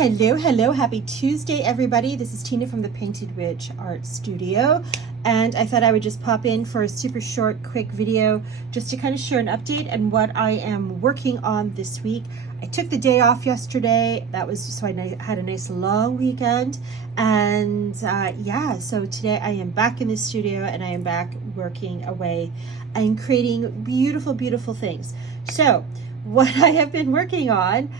Hello, hello. Happy Tuesday, everybody. This is Tina from the Painted Witch Art Studio. And I thought I would just pop in for a super short, quick video just to kind of share an update and what I am working on this week. I took the day off yesterday. That was so I had a nice long weekend. And yeah, so today I am back in the studio and I am back working away and creating beautiful, beautiful things. So what I have been working on,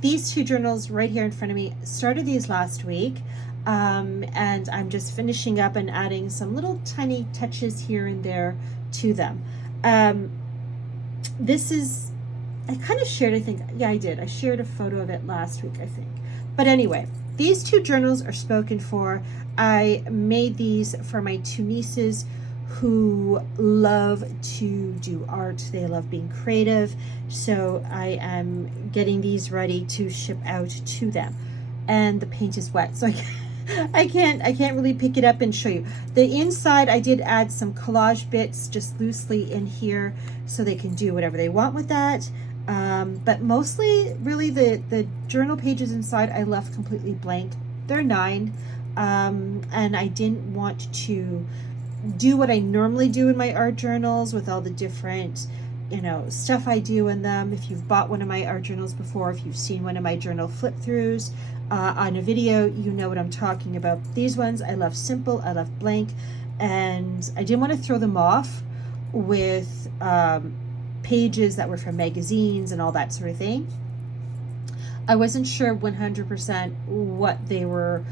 these two journals right here in front of me, started these last week, and I'm just finishing up and adding some little tiny touches here and there to them. This is, I kind of shared, I think, yeah, I did. I shared a photo of it last week, I think. But anyway, these two journals are spoken for. I made these for my two nieces who love to do art. They love being creative. So I am getting these ready to ship out to them. And the paint is wet, so I can't really pick it up and show you. The inside, I did add some collage bits just loosely in here so they can do whatever they want with that. But mostly, really, the journal pages inside I left completely blank. They're 9, and I didn't want to do what I normally do in my art journals with all the different, stuff I do in them. If you've bought one of my art journals before, if you've seen one of my journal flip throughs on a video, you know what I'm talking about. These ones I love simple, I love blank, and I didn't want to throw them off with pages that were from magazines and all that sort of thing. I wasn't sure 100% what they were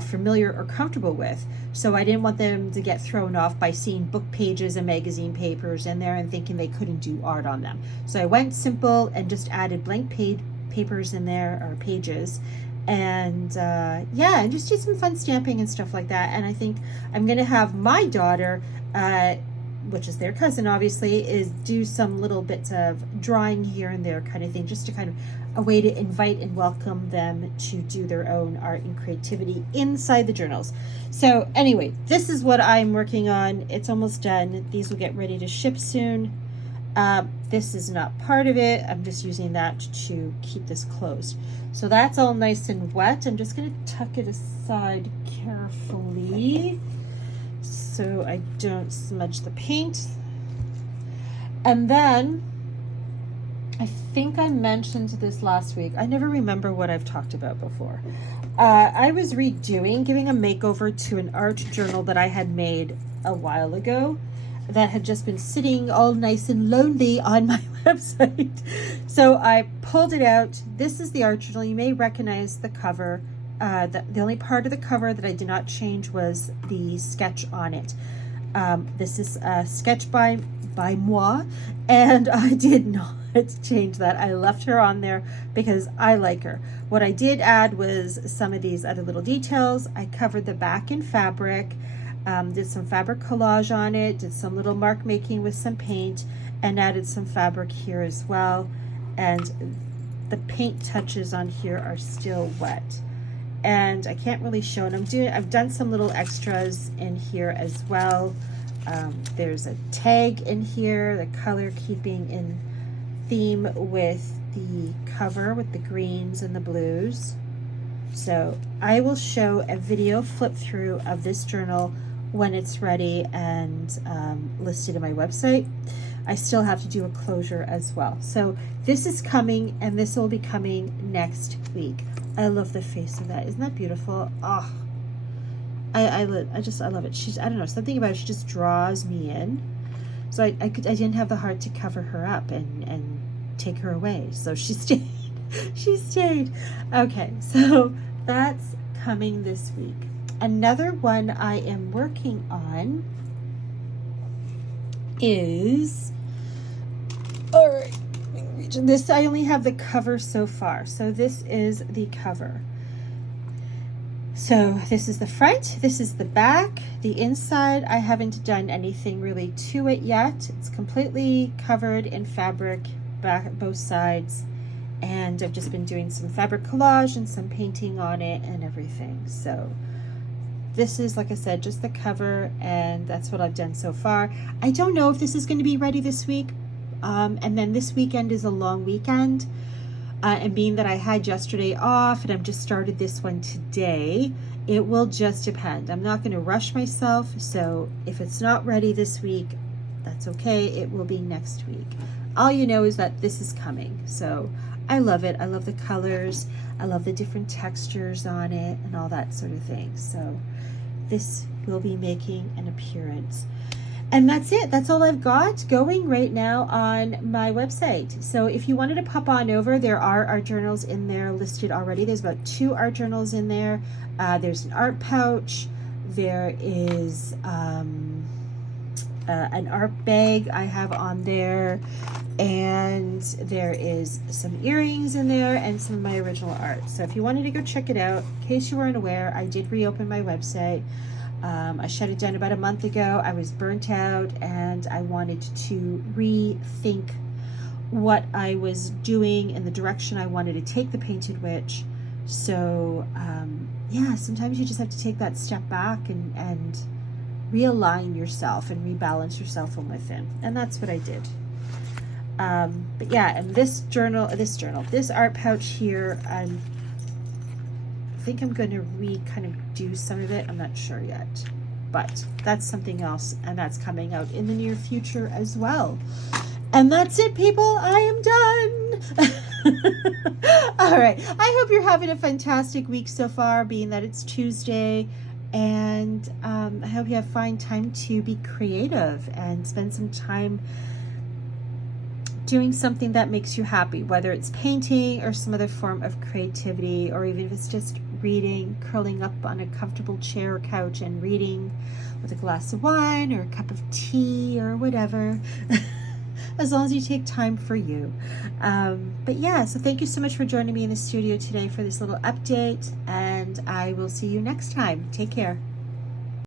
familiar or comfortable with, so I didn't want them to get thrown off by seeing book pages and magazine papers in there and thinking they couldn't do art on them. So I went simple and just added blank papers in there, or pages, and yeah, and just do some fun stamping and stuff like that. And I think I'm gonna have my daughter, which is their cousin obviously, is do some little bits of drawing here and there kind of thing, just to kind of a way to invite and welcome them to do their own art and creativity inside the journals. So anyway, this is what I'm working on. It's almost done. These will get ready to ship soon. This is not part of it. I'm just using that to keep this closed. So that's all nice and wet. I'm just going to tuck it aside carefully so I don't smudge the paint. And then I think I mentioned this last week. I never remember what I've talked about before. I was giving a makeover to an art journal that I had made a while ago that had just been sitting all nice and lonely on my website. So I pulled it out. This is the art journal. You may recognize the cover. The only part of the cover that I did not change was the sketch on it. This is a sketch by moi, and I did not change that. I left her on there because I like her. What I did add was some of these other little details. I covered the back in fabric, did some fabric collage on it, did some little mark making with some paint, and added some fabric here as well. And the paint touches on here are still wet, and I can't really show it. I've done some little extras in here as well. There's a tag in here, the color keeping in theme with the cover with the greens and the blues. So I will show a video flip through of this journal when it's ready and listed in my website. I still have to do a closure as well. So this is coming, and this will be coming next week. I love the face of that. Isn't that beautiful? Oh, I love it. I don't know, something about it, she just draws me in. So I didn't have the heart to cover her up and take her away. So she stayed. She stayed. Okay, so that's coming this week. Another one I am working on is, all right, this, I only have the cover so far. So this is the cover. So this is the front, this is the back, the inside. I haven't done anything really to it yet. It's completely covered in fabric, both sides, and I've just been doing some fabric collage and some painting on it and everything. So this is, like I said, just the cover, and that's what I've done so far. I don't know if this is going to be ready this week, and then this weekend is a long weekend. And being that I had yesterday off and I've just started this one today, it will just depend. I'm not going to rush myself. So if it's not ready this week, that's okay. It will be next week. All you know is that this is coming. So I love it. I love the colors. I love the different textures on it and all that sort of thing. So this will be making an appearance. And that's it. That's all I've got going right now on my website. So if you wanted to pop on over, there are art journals in there listed already. There's about 2 art journals in there. There's an art pouch. There is an art bag I have on there. And there is some earrings in there and some of my original art. So if you wanted to go check it out, in case you weren't aware, I did reopen my website. I shut it down about a month ago. I was burnt out and I wanted to rethink what I was doing and the direction I wanted to take the Painted Witch. So yeah, sometimes you just have to take that step back and realign yourself and rebalance yourself from within. And that's what I did. But yeah, and this art pouch here, I think I'm going to kind of do some of it. I'm not sure yet, but that's something else, and that's coming out in the near future as well. And that's it, people. I am done. All right. I hope you're having a fantastic week so far, being that it's Tuesday. And I hope you have fine time to be creative and spend some time doing something that makes you happy, whether it's painting or some other form of creativity, or even if it's just reading, curling up on a comfortable chair or couch and reading with a glass of wine or a cup of tea or whatever, as long as you take time for you. But yeah, so thank you so much for joining me in the studio today for this little update, and I will see you next time. Take care.